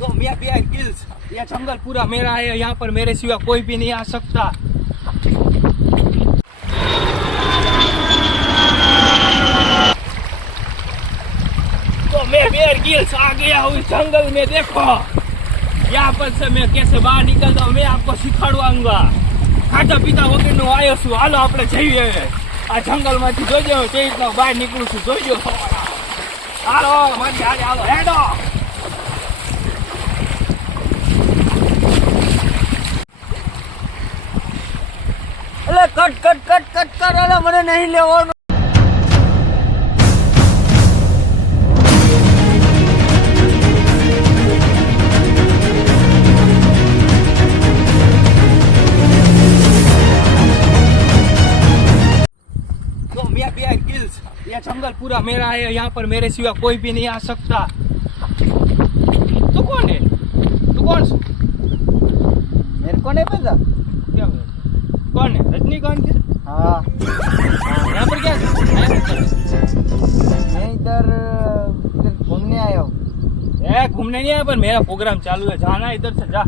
तो मैं भी गिल्स, ये जंगल पूरा मेरा है, यहाँ पर मेरे सिवा कोई भी नहीं आ सकता। तो मैं बेयर गिल्स आ गया हूँ इस जंगल में। देखो यहाँ पर से मैं कैसे बाहर निकलता हूँ, मैं आपको सिखाड़वाऊंगा। खाटा पीता वगैरह नो आयो છું। હાલો આપણે જઈએ આ જંગલમાંથી, જોજો કેવી રીતના બહાર નીકળું છું, જોજો। હાલો મારી હારે હાલો, હેડો। અલે કટ કટ કટ કટ કર, અલે મને નહીં લેવાનો। तो मैं बेयर गिल्स, ये जंगल पूरा मेरा है, यहाँ पर मेरे सिवा कोई भी नहीं आ सकता। तू कौन है? तू कौन है? मेरे को नहीं पता। क्या है? कौन है? रजनीकांत है? हाँ, यहाँ पर क्या है? मैं इधर घूमने आया हूँ। ए घूमने नहीं आया, पर मेरा प्रोग्राम चालू है, जाना है, इधर से जा।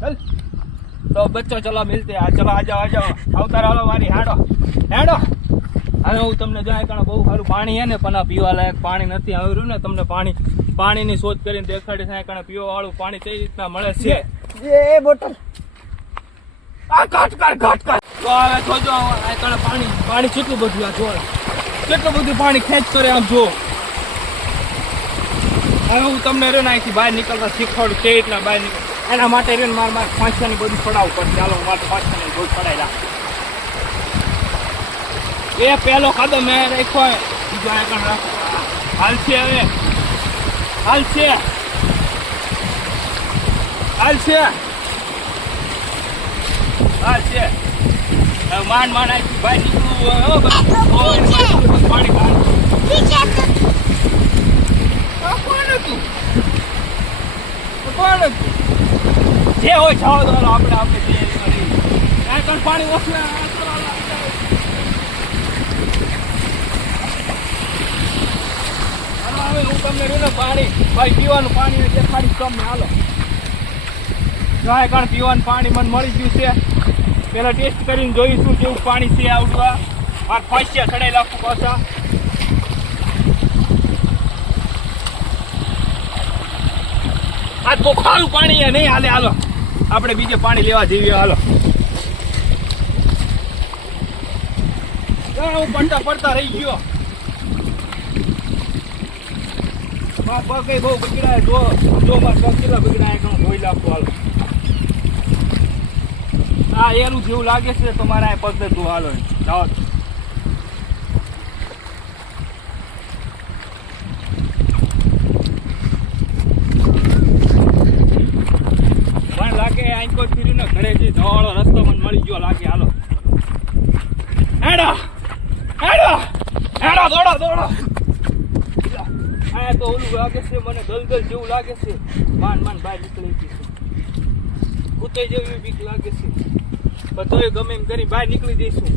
चल तो बच्चों चलो मिलते हैं। चलो आ जाओ अवतार हालो मारी, हेडो हेडो। હવે હું તમને જાય કારણ બહુ સારું પાણી છે ને, પણ આ પીવા લાયક પાણી નથી આવ્યું ને। તમને પાણીની શોધ કરીને દેખાડી છે કારણ પીવા વાળું પાણી કઈ રીતના મળે છે। ये बोतल આ ઘટ કર તો હવે જોજો આ કણે પાણી કેટલું બધું, આ જો કેટલું બધું પાણી ખેંચ કરે આમ જો। હવે હું તમને રે નાખી બહાર નીકળતા શીખવાડું કેવી રીતના બહાર નીકળ। એના માટે રે મારે પાંચસાની બધું પડાવવું પડે। ચાલો મારે પાંચસાની બધું પડાવી રાખ। એ પહેલો ખાધો મેં રાખ્યો, બીજો આ કણ રાખો। હાલ છે હવે, હાલ છે માંડ આવી બહાર નીકળવું પાણી કોણ હતું જે હોય જાઓ તો આપણે પાણી ઓછું। હવે હું તમને રહ્યું પાણી ભાઈ પીવાનું પાણી દેખાડીશ તમને। હાલો જાય કારણ પીવાનું પાણી મને મળી ગયું છે। પેલા ટેસ્ટ કરીને જોઈશું કેવું પાણી છે આવડું। મારે ફાંસ્યા ચડાઈ નાખવું પાછા। આ તો ખારું પાણી નહીં હાલે। હાલો આપણે બીજે પાણી લેવા જઈએ। હાલો હું પડતા રહી ગયો। પગ બહુ બગડાય, જો મારા પગ કેટલા બગડાય ધોઈ નાખું। હાલો આ એનું જેવું લાગે છે તો મારા પગ ધો। હાલો જાઓ મને લાગે આંકો ફીરી ને ઘરે જે જવાળો રસ્તો મને મળી ગયો લાગે। હાલો હેડો દોડો। આ તો ઓલું લાગે છે મને, ગલગલ જેવું લાગે છે। માન બહાર નીકળી ગઈ છે, કૂતે જેવી બીક લાગે છે। બધોય ગમે એમ કરી બહાર નીકળી દઈશું,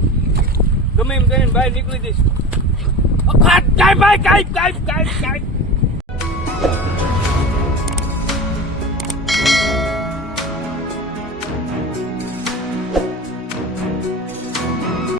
ગમે એમ કરીને બહાર નીકળી દઈશું। કાઈ